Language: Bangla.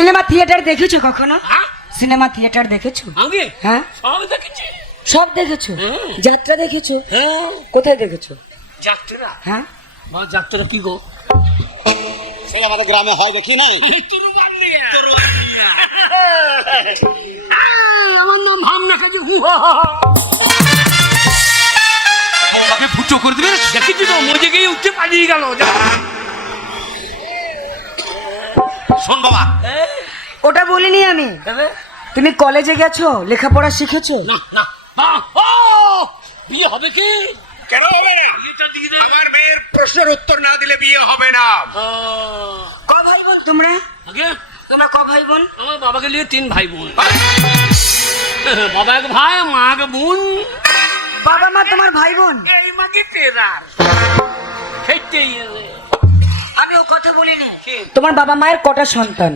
সিনেমা থিয়েটার দেখেছো কখনো? সিনেমা থিয়েটার দেখেছো? আমি হ্যাঁ সব দেখেছি। সব দেখেছো? হ্যাঁ। যাত্রা দেখেছো? হ্যাঁ। কোথায় দেখেছো? যাত্রা? হ্যাঁ মা যাত্রা কি গো? সেই আমাদের গ্রামে হয় দেখি নাই? আমার নাম ভাবনা কাজে আমাকে ফুটো করে দিবে। দেখেছি তো, মজে গিয়ে উঠতে পালিয়ে গেল। শোন বাবা, ওটা বলিনি আমি। তুমি কলেজে গেছো, লেখাপড়া শিখেছো? না না, ও বিয়ে হবে কি? কেন হবে না? বিয়েটা দিয়ে দে। আমার মেয়ের প্রশ্নের উত্তর না দিলে বিয়ে হবে না। ক ভাই বোন তোমরা? আগে তোমরা ক ভাই বোন? আমার বাবাকে নিয়ে 3 ভাই বোন। বাবা এক ভাই, মা এক বোন। বাবা মা তোমার ভাই বোন? এই মাকে তেরার খেতেই আমি ও কথা বলিনি। তোমার বাবা মায়ের কটা সন্তান?